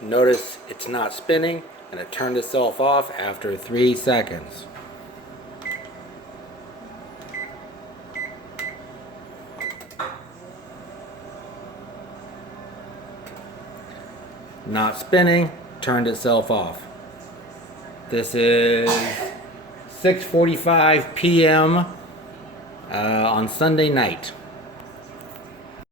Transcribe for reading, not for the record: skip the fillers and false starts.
Notice it's not spinning, and it turned itself off after 3 seconds. Not spinning, turned itself off. This is 6:45 p.m. On Sunday night.